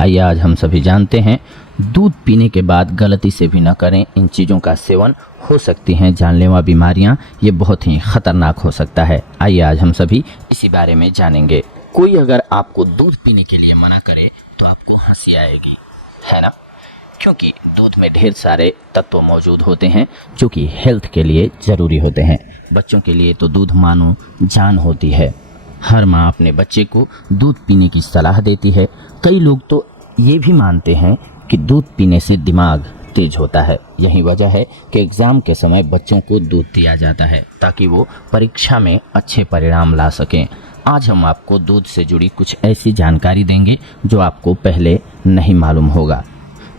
आइए आज हम सभी जानते हैं दूध पीने के बाद गलती से भी न करें। इन चीज़ों का सेवन हो सकती हैं जानलेवा बीमारियां, ये बहुत ही खतरनाक हो सकता है। आइए आज हम सभी इसी बारे में जानेंगे। कोई अगर आपको दूध पीने के लिए मना करे तो आपको हंसी आएगी, है ना? क्योंकि दूध में ढेर सारे तत्व मौजूद होते हैं जो कि हेल्थ के लिए ज़रूरी होते हैं। बच्चों के लिए तो दूध मानो जान होती है। हर माँ अपने बच्चे को दूध पीने की सलाह देती है। कई लोग तो ये भी मानते हैं कि दूध पीने से दिमाग तेज होता है। यही वजह है कि एग्ज़ाम के समय बच्चों को दूध दिया जाता है ताकि वो परीक्षा में अच्छे परिणाम ला सकें। आज हम आपको दूध से जुड़ी कुछ ऐसी जानकारी देंगे जो आपको पहले नहीं मालूम होगा।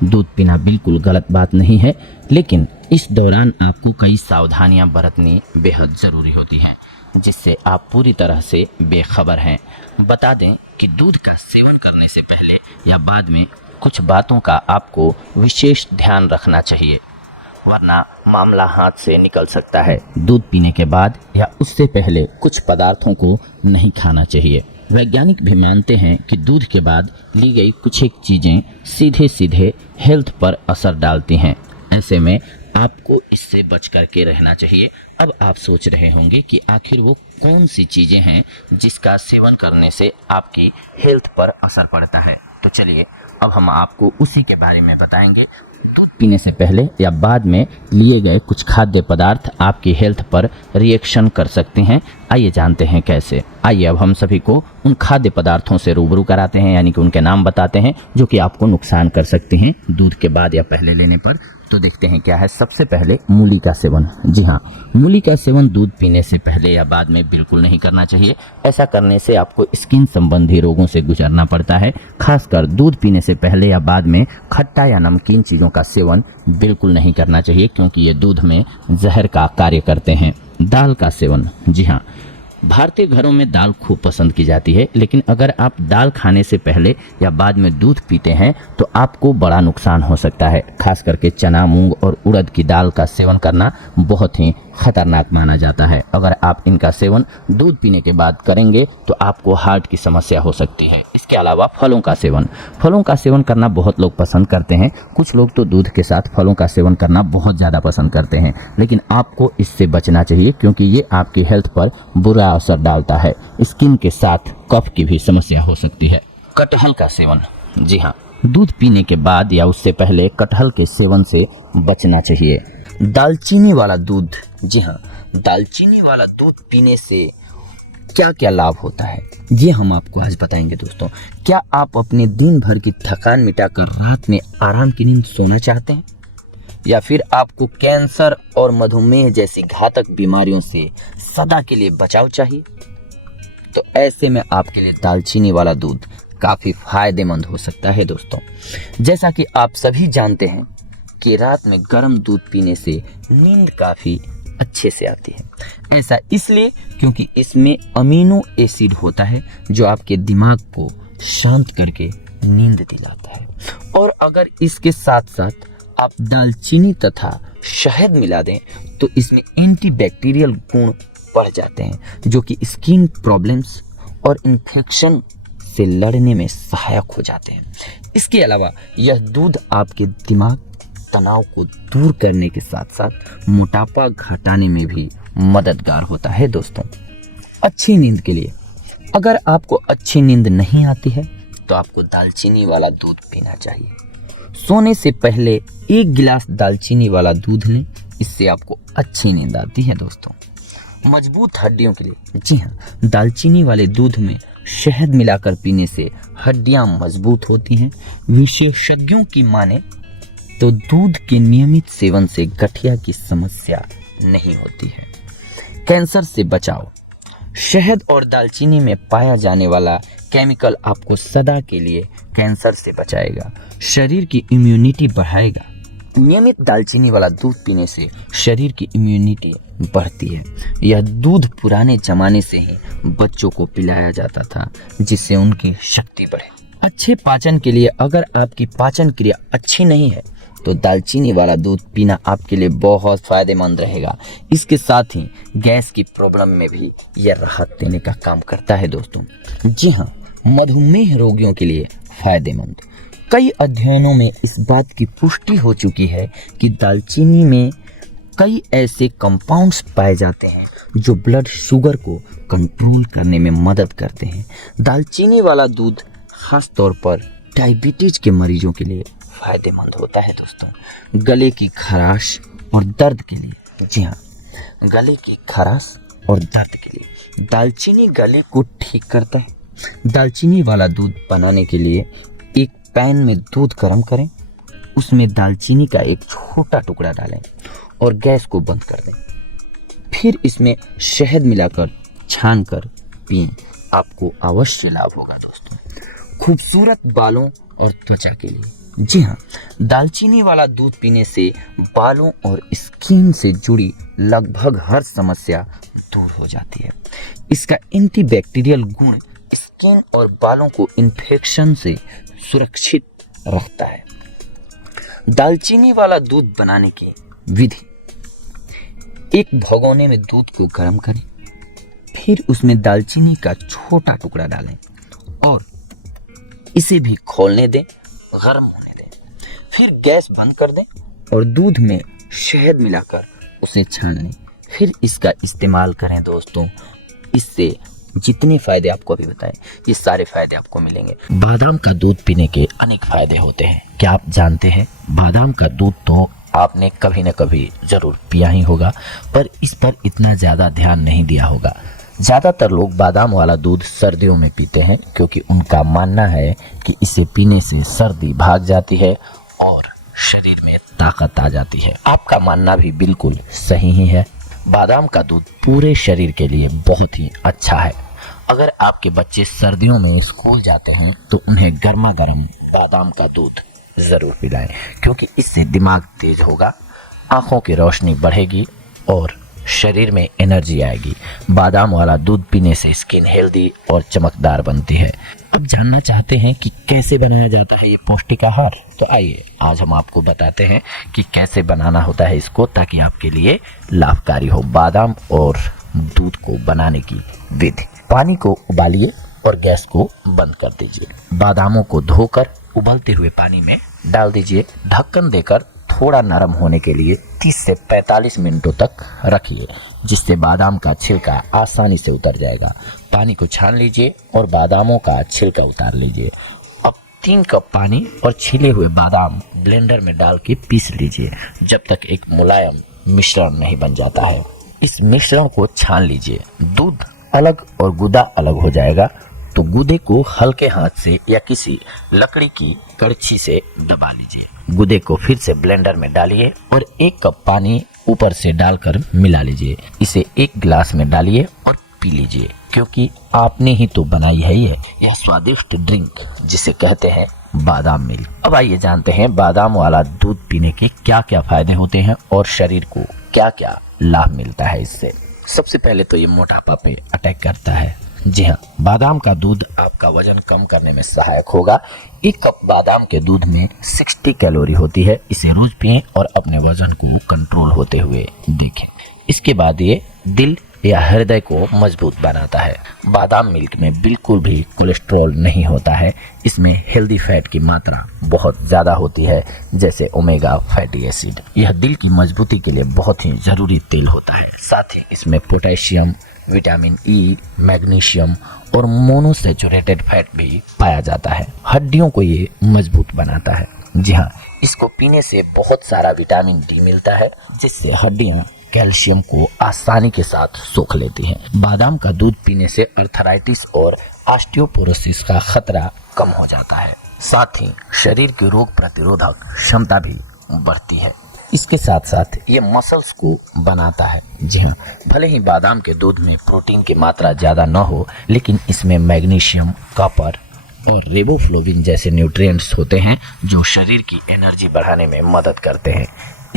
दूध पीना बिल्कुल गलत बात नहीं है, लेकिन इस दौरान आपको कई सावधानियां बरतनी बेहद ज़रूरी होती हैं जिससे आप पूरी तरह से बेखबर हैं। बता दें कि दूध का सेवन करने से पहले या बाद में कुछ बातों का आपको विशेष ध्यान रखना चाहिए, वरना मामला हाथ से निकल सकता है। दूध पीने के बाद या उससे पहले कुछ पदार्थों को नहीं खाना चाहिए। वैज्ञानिक भी मानते हैं कि दूध के बाद ली गई कुछ एक चीज़ें सीधे सीधे हेल्थ पर असर डालती हैं। ऐसे में आपको इससे बच करके रहना चाहिए। अब आप सोच रहे होंगे कि आखिर वो कौन सी चीज़ें हैं जिसका सेवन करने से आपकी हेल्थ पर असर पड़ता है। तो चलिए अब हम आपको उसी के बारे में बताएंगे। दूध पीने से पहले या बाद में लिए गए कुछ खाद्य पदार्थ आपकी हेल्थ पर रिएक्शन कर सकते हैं। आइए जानते हैं कैसे। आइए अब हम सभी को उन खाद्य पदार्थों से रूबरू कराते हैं, यानी कि उनके नाम बताते हैं जो कि आपको नुकसान कर सकते हैं दूध के बाद या पहले लेने पर। तो देखते हैं क्या है। सबसे पहले मूली का सेवन। जी हाँ, मूली का सेवन दूध पीने से पहले या बाद में बिल्कुल नहीं करना चाहिए। ऐसा करने से आपको स्किन संबंधी रोगों से गुजरना पड़ता है। खासकर दूध पीने से पहले या बाद में खट्टा या नमकीन चीज़ों का सेवन बिल्कुल नहीं करना चाहिए क्योंकि ये दूध में जहर का कार्य करते हैं। दाल का सेवन। जी हाँ, भारतीय घरों में दाल खूब पसंद की जाती है, लेकिन अगर आप दाल खाने से पहले या बाद में दूध पीते हैं तो आपको बड़ा नुकसान हो सकता है। खास करके चना, मूंग और उड़द की दाल का सेवन करना बहुत ही खतरनाक माना जाता है। अगर आप इनका सेवन दूध पीने के बाद करेंगे तो आपको हार्ट की समस्या हो सकती है। इसके अलावा फलों का सेवन। फलों का सेवन करना बहुत लोग पसंद करते हैं। कुछ लोग तो दूध के साथ फलों का सेवन करना बहुत ज़्यादा पसंद करते हैं, लेकिन आपको इससे बचना चाहिए क्योंकि ये आपकी हेल्थ पर बुरा असर डालता है। स्किन के साथ कफ की भी समस्या हो सकती है। कटहल का सेवन। जी हाँ, दूध पीने के बाद या उससे पहले कटहल के सेवन से बचना चाहिए। दालचीनी वाला दूध। जी हाँ, दालचीनी वाला दूध पीने से क्या क्या लाभ होता है ये हम आपको आज बताएंगे दोस्तों। क्या आप अपने दिन भर की थकान मिटाकर रात में आराम की नींद सोना चाहते हैं, या फिर आपको कैंसर और मधुमेह जैसी घातक बीमारियों से सदा के लिए बचाव चाहिए? तो ऐसे में आपके लिए दालचीनी वाला दूध काफ़ी फायदेमंद हो सकता है दोस्तों। जैसा कि आप सभी जानते हैं कि रात में गर्म दूध पीने से नींद काफ़ी अच्छे से आती है। ऐसा इसलिए क्योंकि इसमें अमीनो एसिड होता है जो आपके दिमाग को शांत करके नींद दिलाता है। और अगर इसके साथ साथ आप दालचीनी तथा शहद मिला दें तो इसमें एंटीबैक्टीरियल गुण बढ़ जाते हैं जो कि स्किन प्रॉब्लम्स और इन्फेक्शन से लड़ने में सहायक हो जाते हैं। इसके अलावा यह दूध आपके दिमाग तनाव को दूर करने के साथ साथ मोटापा घटाने में भी मददगार होता है दोस्तों। अच्छी नींद के लिए अगर आपको अच्छी नींद नहीं आती है तो आपको दालचीनी वाला दूध पीना चाहिए। सोने से पहले 1 गिलास दालचीनी वाला दूध लें, इससे आपको अच्छी नींद आती है दोस्तों। मजबूत हड्डियों के लिए। जी हाँ, दालचीनी वाले दूध में शहद मिलाकर पीने से हड्डियां मजबूत होती हैं। विशेषज्ञों की माने तो दूध के नियमित सेवन से गठिया की समस्या नहीं होती है। कैंसर से बचाव। शहद और दालचीनी में पाया जाने वाला केमिकल आपको सदा के लिए कैंसर से बचाएगा, शरीर की इम्यूनिटी बढ़ाएगा। नियमित दालचीनी वाला दूध पीने से शरीर की इम्यूनिटी बढ़ती है। यह दूध पुराने जमाने से ही बच्चों को पिलाया जाता था जिससे उनकी शक्ति बढ़े। अच्छे पाचन के लिए अगर आपकी पाचन क्रिया अच्छी नहीं है तो दालचीनी वाला दूध पीना आपके लिए बहुत फ़ायदेमंद रहेगा। इसके साथ ही गैस की प्रॉब्लम में भी यह राहत देने का काम करता है दोस्तों। जी हाँ, मधुमेह रोगियों के लिए फायदेमंद। कई अध्ययनों में इस बात की पुष्टि हो चुकी है कि दालचीनी में कई ऐसे कंपाउंड्स पाए जाते हैं जो ब्लड शुगर को कंट्रोल करने में मदद करते हैं। दालचीनी वाला दूध खास तौर पर डायबिटीज के मरीजों के लिए फायदेमंद होता है दोस्तों। गले की खराश और दर्द के लिए, जी हाँ, गले की खराश और दर्द के लिए दालचीनी गले को ठीक करता है। दालचीनी वाला दूध बनाने के लिए एक पैन में दूध गर्म करें, उसमें दालचीनी का एक छोटा टुकड़ा डालें और गैस को बंद कर दें। फिर इसमें शहद मिलाकर छान कर पिएं, आपको अवश्य लाभ होगा दोस्तों। खूबसूरत बालों और त्वचा के लिए, जी हाँ, दालचीनी वाला दूध पीने से बालों और स्किन से जुड़ी लगभग हर समस्या दूर हो जाती है। इसका एंटीबैक्टीरियल गुण स्किन और बालों को इन्फेक्शन से सुरक्षित रखता है। दालचीनी वाला दूध बनाने की विधि: एक भगोने में दूध को गर्म करें, फिर उसमें दालचीनी का छोटा टुकड़ा डालें और इसे भी खौलने दें, गर्म होने दें। फिर गैस बंद कर दें और दूध में शहद मिलाकर उसे छान लें। फिर इसका इस्तेमाल करें दोस्तों। इससे जितने फायदे आपको अभी बताए, ये सारे फायदे आपको मिलेंगे। बादाम का दूध पीने के अनेक फायदे होते हैं। क्या आप जानते हैं? बादाम का दूध तो आपने कभी न कभी जरूर पिया ही होगा, पर इस पर इतना ज़्यादा ध्यान नहीं दिया होगा। ज़्यादातर लोग बादाम वाला दूध सर्दियों में पीते हैं क्योंकि उनका मानना है कि इसे पीने से सर्दी भाग जाती है और शरीर में ताकत आ जाती है। आपका मानना भी बिल्कुल सही ही है। बादाम का दूध पूरे शरीर के लिए बहुत ही अच्छा है। अगर आपके बच्चे सर्दियों में स्कूल जाते हैं तो उन्हें गर्मा गर्म बादाम का दूध ज़रूर पिलाएं, क्योंकि इससे दिमाग तेज होगा, आँखों की रोशनी बढ़ेगी और शरीर में एनर्जी आएगी। बादाम वाला दूध पीने से स्किन हेल्दी और चमकदार बनती है। अब जानना चाहते हैं कि कैसे बनाया जाता है ये पौष्टिक आहार? तो आइए आज हम आपको बताते हैं कि कैसे बनाना होता है इसको, ताकि आपके लिए लाभकारी हो। बादाम और दूध को बनाने की विधि: पानी को उबालिए और गैस को बंद कर दीजिए। बादामों को धोकर उबलते हुए पानी में डाल दीजिए। ढक्कन देकर थोड़ा नरम होने के लिए 30 से 45 मिनटों तक रखिए, जिससे बादाम का छिलका आसानी से उतर जाएगा। पानी को छान लीजिए और बादामों का छिलका उतार लीजिए। अब 3 कप पानी और छिले हुए बादाम ब्लेंडर में डाल के पीस लीजिए जब तक एक मुलायम मिश्रण नहीं बन जाता है। इस मिश्रण को छान लीजिए। दूध अलग और गुदा अलग हो जाएगा, तो गुदे को हल्के हाथ से या किसी लकड़ी की कड़छी से दबा लीजिए। गुदे को फिर से ब्लेंडर में डालिए और 1 कप पानी ऊपर से डालकर मिला लीजिए। इसे 1 गिलास में डालिए और पी लीजिए, क्योंकि आपने ही तो बनाई है यह स्वादिष्ट ड्रिंक जिसे कहते हैं बादाम मिल्क। अब आइए जानते हैं बादाम वाला दूध पीने के क्या क्या फायदे होते हैं और शरीर को क्या क्या लाभ मिलता है इससे। सबसे पहले तो ये मोटापा पे अटैक करता है। जी हाँ, बादाम का दूध आपका वजन कम करने में सहायक होगा। 1 कप बादाम के दूध में 60 कैलोरी होती है। इसे रोज पिएं और अपने वजन को कंट्रोल होते हुए देखें। इसके बाद ये दिल या हृदय को मजबूत बनाता है। बादाम मिल्क में बिल्कुल भी कोलेस्ट्रॉल नहीं होता है। इसमें हेल्दी फैट की मात्रा बहुत ज़्यादा होती है, जैसे ओमेगा फैटी एसिड। यह दिल की मजबूती के लिए बहुत ही ज़रूरी तेल होता है। साथ ही इसमें पोटेशियम, विटामिन ई, मैग्नीशियम और मोनोसैचुरेटेड फैट भी पाया जाता है। हड्डियों को ये मजबूत बनाता है। जी हाँ, इसको पीने से बहुत सारा विटामिन डी मिलता है, जिससे हड्डियां कैल्शियम को आसानी के साथ सोख लेती हैं। बादाम का दूध पीने से अर्थराइटिस और ऑस्टियोपोरोसिस का खतरा कम हो जाता है। साथ ही शरीर की रोग प्रतिरोधक क्षमता भी बढ़ती है। इसके साथ साथ ये मसल्स को बनाता है। जी हाँ, भले ही बादाम के दूध में प्रोटीन की मात्रा ज़्यादा न हो, लेकिन इसमें मैग्नीशियम, कॉपर और रेबोफ्लोविन जैसे न्यूट्रिएंट्स होते हैं जो शरीर की एनर्जी बढ़ाने में मदद करते हैं।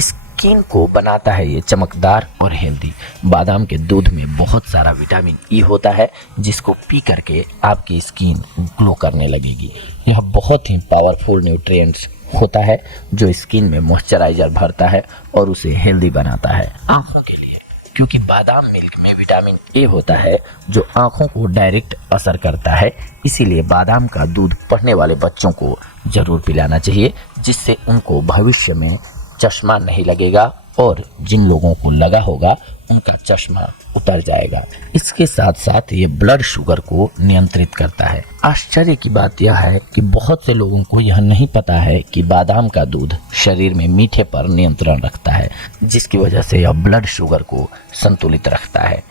स्किन को बनाता है ये चमकदार और हेल्दी। बादाम के दूध में बहुत सारा विटामिन ई होता है, जिसको पी करके आपकी स्किन ग्लो करने लगेगी। यह बहुत ही पावरफुल न्यूट्रिएंट्स होता है जो स्किन में मॉइस्चराइजर भरता है और उसे हेल्दी बनाता है। आंखों के लिए क्योंकि बादाम मिल्क में विटामिन ए होता है जो आँखों को डायरेक्ट असर करता है। इसीलिए बादाम का दूध पढ़ने वाले बच्चों को ज़रूर पिलाना चाहिए, जिससे उनको भविष्य में चश्मा नहीं लगेगा और जिन लोगों को लगा होगा उनका चश्मा उतर जाएगा। इसके साथ साथ ये ब्लड शुगर को नियंत्रित करता है। आश्चर्य की बात यह है कि बहुत से लोगों को यह नहीं पता है कि बादाम का दूध शरीर में मीठे पर नियंत्रण रखता है, जिसकी वजह से यह ब्लड शुगर को संतुलित रखता है।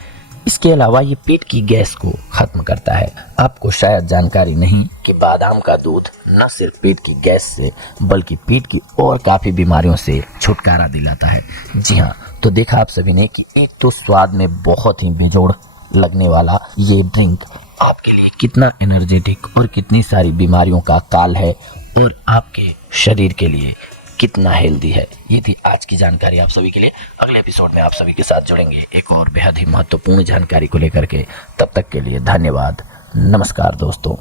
इसके अलावा ये पेट की गैस को खत्म करता है। आपको शायद जानकारी नहीं कि बादाम का दूध न सिर्फ पेट की गैस से बल्कि पेट की और काफ़ी बीमारियों से छुटकारा दिलाता है। जी हाँ, तो देखा आप सभी ने कि एक तो स्वाद में बहुत ही बेजोड़ लगने वाला ये ड्रिंक आपके लिए कितना एनर्जेटिक और कितनी सारी बीमारियों का काल है और आपके शरीर के लिए कितना हेल्दी है। ये थी आज की जानकारी आप सभी के लिए। अगले एपिसोड में आप सभी के साथ जुड़ेंगे एक और बेहद ही महत्वपूर्ण जानकारी को लेकर के। तब तक के लिए धन्यवाद। नमस्कार दोस्तों।